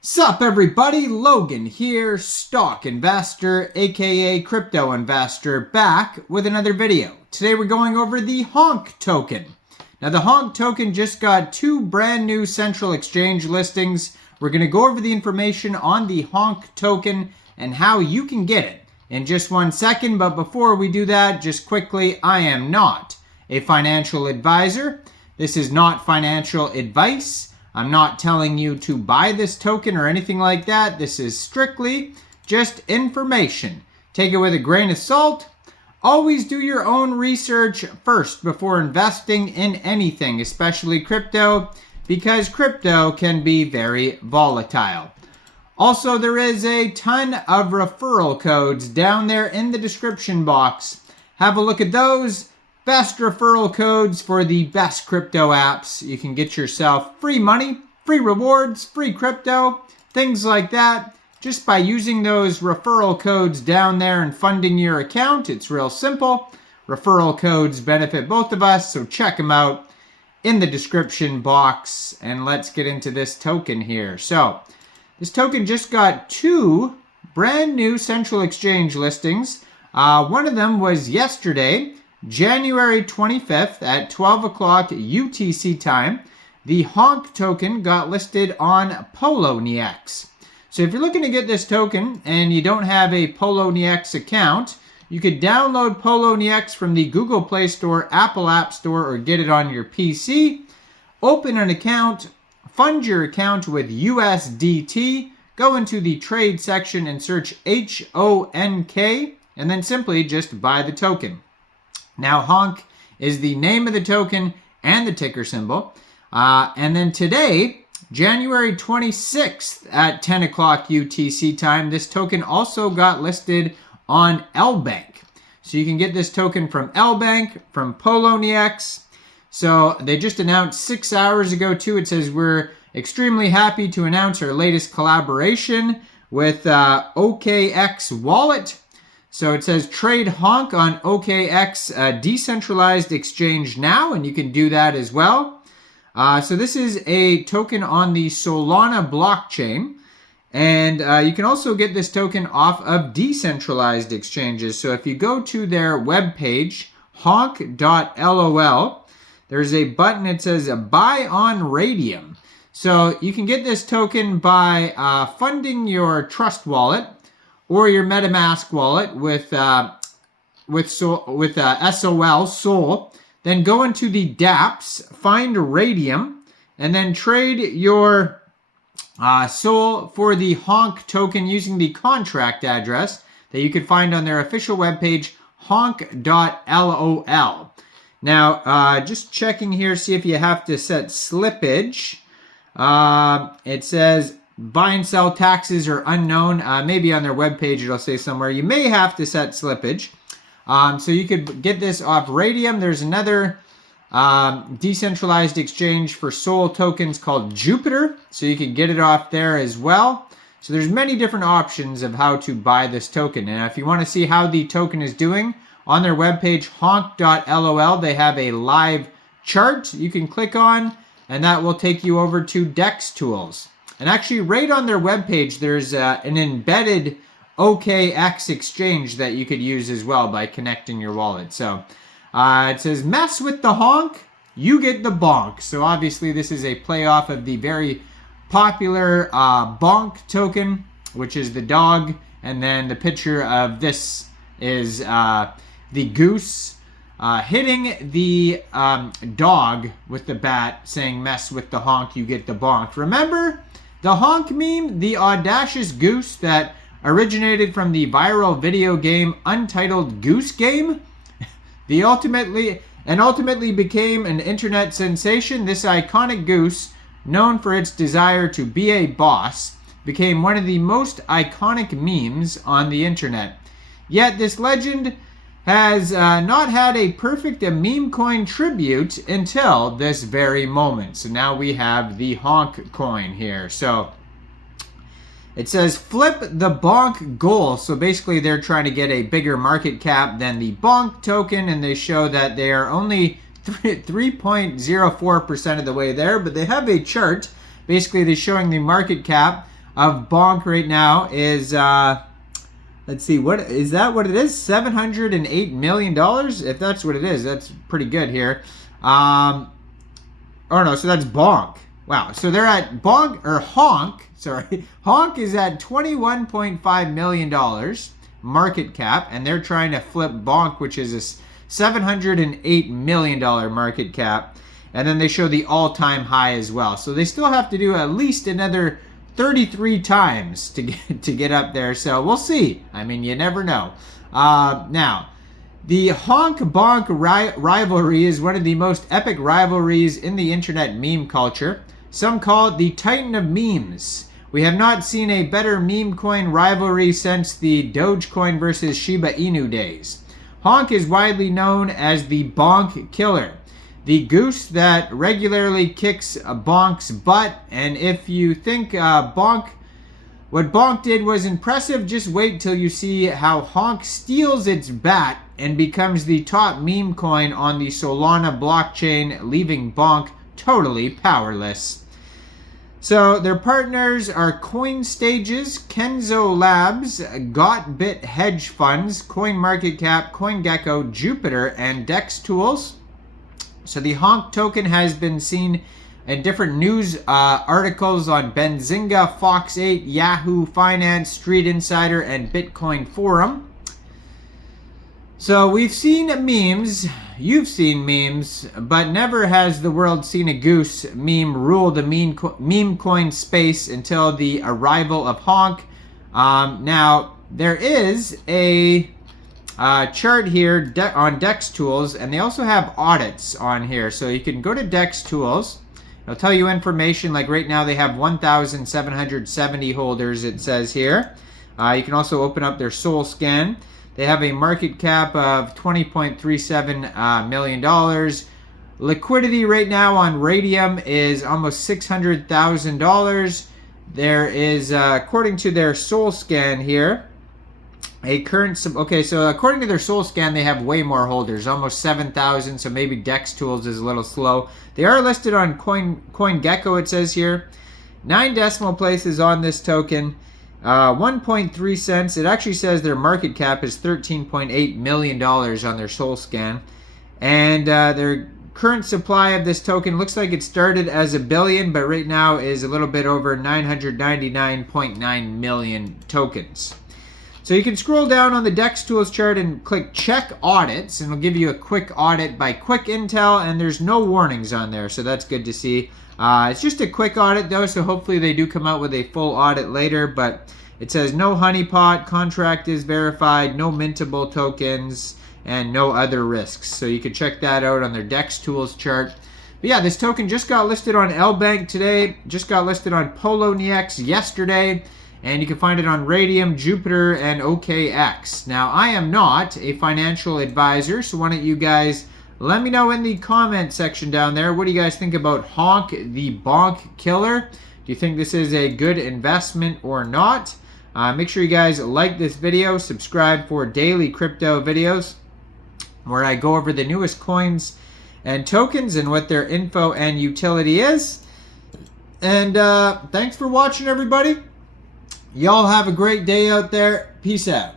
Sup everybody, Logan here, stock investor, aka crypto investor, back with another video. Today we're going over the Honk token. Now the Honk token just got two brand new central exchange listings. We're going to go over the information on the Honk token and how you can get it in just 1 second. But before we do that, just quickly, I am not a financial advisor. This is not financial advice. I'm not telling you to buy this token or anything like that. This is strictly just information. Take it with a grain of salt. Always do your own research first before investing in anything, especially crypto, because crypto can be very volatile. Also, there is a ton of referral codes down there in the description box. Have a look at those. Best referral codes for the best crypto apps. You can get yourself free money, free rewards, free crypto, things like that. Just by using those referral codes down there and funding your account. It's real simple. Referral codes benefit both of us, so check them out in the description box. And let's get into this token here. So, this token just got two brand new central exchange listings. One of them was yesterday, January 25th at 12 o'clock UTC time. The Honk token got listed on Poloniex. So if you're looking to get this token and you don't have a Poloniex account, you could download Poloniex from the Google Play Store, Apple App Store, or get it on your PC. Open an account, fund your account with USDT, go into the trade section and search HONK, and then simply just buy the token. Now, Honk is the name of the token and the ticker symbol. And then today, January 26th at 10 o'clock UTC time, this token also got listed on Lbank. So you can get this token from Lbank, from Poloniex. So they just announced 6 hours ago too. It says, we're extremely happy to announce our latest collaboration with KCEX wallet. So it says trade Honk on KCEX decentralized exchange now, and you can do that as well. So this is a token on the Solana blockchain, and you can also get this token off of decentralized exchanges. So if you go to their webpage, honk.lol, there's a button that says buy on Raydium. So you can get this token by funding your Trust wallet or your MetaMask wallet with SOL, then go into the dApps, find Raydium, and then trade your SOL for the Honk token using the contract address that you can find on their official webpage, honk.lol. Now, just checking here, see if you have to set slippage. It says buy and sell taxes are unknown. Maybe on their webpage it'll say somewhere. You may have to set slippage. So you could get this off Raydium. There's another decentralized exchange for SOL tokens called Jupiter. So you can get it off there as well. So there's many different options of how to buy this token. And if you want to see how the token is doing, on their webpage, honk.lol, they have a live chart you can click on, and that will take you over to DEX tools. And actually, right on their webpage, there's an embedded KCEX exchange that you could use as well by connecting your wallet. So it says, mess with the Honk, you get the Bonk. So obviously, this is a play off of the very popular Bonk token, which is the dog. And then the picture of this is the goose hitting the dog with the bat, saying, mess with the Honk, you get the Bonk. Remember the Honk meme, the audacious goose that originated from the viral video game Untitled Goose Game? ultimately became an internet sensation. This iconic goose, known for its desire to be a boss, became one of the most iconic memes on the internet. Yet this legend has not had a perfect meme coin tribute until this very moment. So now we have the Honk coin here. So it says flip the Bonk goal. So basically they're trying to get a bigger market cap than the Bonk token, and they show that they are only 3.04% of the way there, but they have a chart. Basically they're showing the market cap of Bonk right now is, let's see, what is that? What it is? $708 million. If that's what it is, that's pretty good here. Oh no, so that's Bonk. Wow, so they're at Bonk or Honk. Sorry, Honk is at $21.5 million market cap, and they're trying to flip Bonk, which is a $708 million market cap. And then they show the all-time high as well. So they still have to do at least another 33 times to get up there. So we'll see. I mean, you never know. Now, the Honk-Bonk rivalry is one of the most epic rivalries in the internet meme culture. Some call it the Titan of memes. We have not seen a better meme coin rivalry since the Dogecoin versus Shiba Inu days. Honk is widely known as the Bonk killer, the goose that regularly kicks Bonk's butt. And if you think what Bonk did was impressive, just wait till you see how Honk steals its bat and becomes the top meme coin on the Solana blockchain, leaving Bonk totally powerless. So their partners are CoinStages, Kenzo Labs, GotBit Hedge Funds, CoinMarketCap, CoinGecko, Jupiter, and Dex Tools. So the Honk token has been seen in different news articles on Benzinga, Fox 8, Yahoo Finance, Street Insider, and Bitcoin Forum. So we've seen memes, you've seen memes, but never has the world seen a goose meme rule the meme coin space until the arrival of Honk. Now, there is a chart here on Dex Tools, and they also have audits on here. So you can go to Dex Tools. It'll tell you information, like right now they have 1,770 holders, it says here. You can also open up their Soul Scan. They have a market cap of $20.37 million. Liquidity right now on Raydium is almost $600,000. There is, according to their Soul Scan here, a current... Okay, so according to their Soul Scan, they have way more holders, almost 7,000, so maybe Dex Tools is a little slow. They are listed on CoinGecko, it says here. 9 decimal places on this token. 1.3 cents. It actually says their market cap is $13.8 million on their Soul Scan. And their current supply of this token looks like it started as 1 billion, but right now is a little bit over 999.9 million tokens. So you can scroll down on the Dex Tools chart and click Check Audits, and it'll give you a quick audit by Quick Intel, and there's no warnings on there, so that's good to see. It's just a quick audit though, so hopefully they do come out with a full audit later, but it says no honeypot, contract is verified, no mintable tokens, and no other risks. So you can check that out on their Dex Tools chart. But yeah, this token just got listed on Lbank today, just got listed on Poloniex yesterday, and you can find it on Raydium, Jupiter, and OKX. Now, I am not a financial advisor, so why don't you guys let me know in the comment section down there. What do you guys think about Honk, the Bonk killer? Do you think this is a good investment or not? Make sure you guys like this video, subscribe for daily crypto videos where I go over the newest coins and tokens and what their info and utility is. And thanks for watching, everybody. Y'all have a great day out there. Peace out.